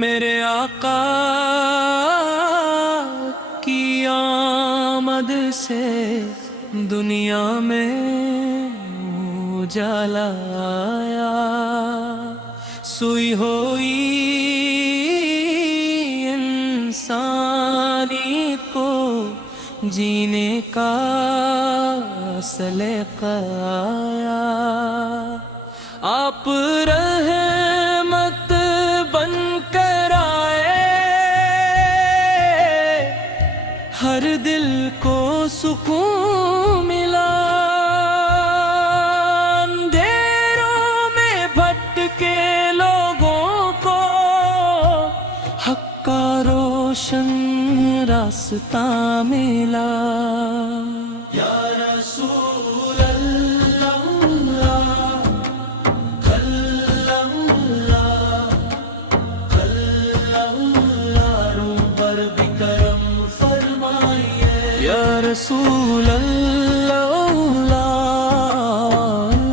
میرے آقا کی آمد سے دنیا میں اجالا آیا، سوئی ہوئی انسانی کو جینے کا سلیقہ آیا۔ آپ رحمت بن کر آئے، ہر دل کو سکون ملا، اندھیروں میں بھٹکے لوگوں کو حق کا روشن راستہ ملا۔ یا رسول اللہ یا رسول اللہ،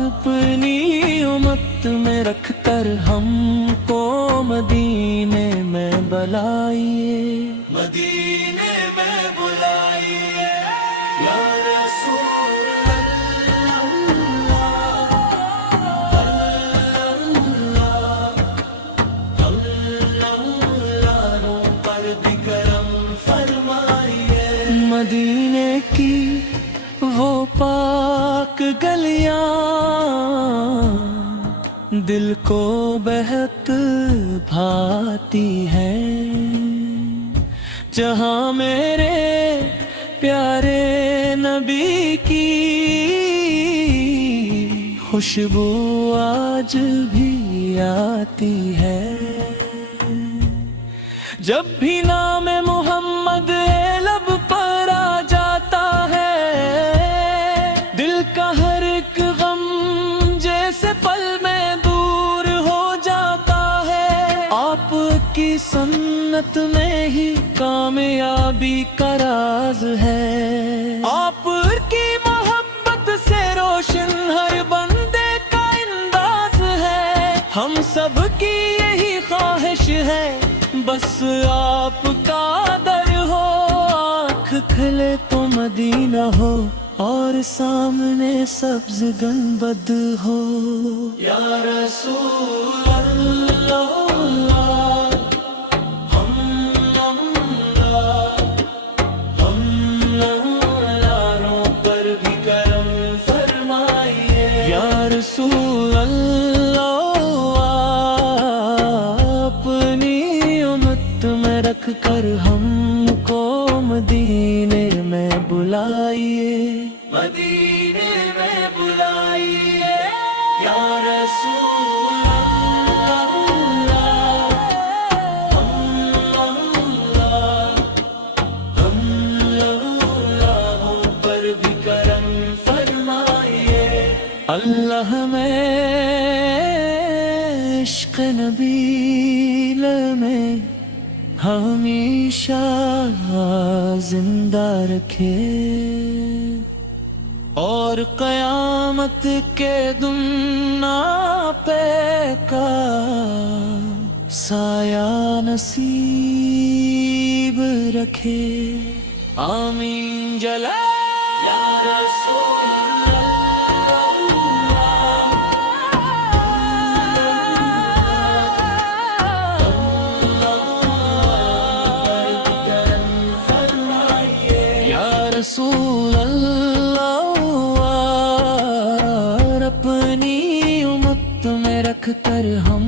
اپنی امت میں رکھ کر ہم کو مدینے میں بلائیے، مدینے میں بلائیے۔ یا رسول اللہ پر بھی کرم فرمائیے۔ مدینے کی وہ پاک گلیاں دل کو بہت بھاتی ہیں، جہاں میرے پیارے نبی کی خوشبو آج بھی آتی ہے۔ جب بھی نام محمد لب پر آ جاتا ہے، دل کا ہر ایک غم جیسے پل میں دور ہو جاتا ہے۔ آپ کی سنت میں ہی کامیابی کا راز ہے، آپ کی محبت سے روشن ہر بندے کا انداز ہے۔ ہم سب کی یہی خواہش ہے، بس آپ کا در ہو، آنکھ کھلے تو مدینہ ہو اور سامنے سبز گنبد ہو۔ یا رسول اللہ ہم یاروں پر بھی کرم فرمائیے۔ یا رسول اللہ رکھ کر ہم کو مدینے میں بلائیے، مدینے میں بلائیے۔ یا رسول اللہ ہم پر بھی کرم فرمائیے۔ اللہ میں عشق نبی میں ہمیشہ زندہ رکھے، اور قیامت کے دن پہ کا سایہ نصیب رکھے۔ آمین جلا یا رسول رسول اللہ، اپنی امت میں رکھ کر ہم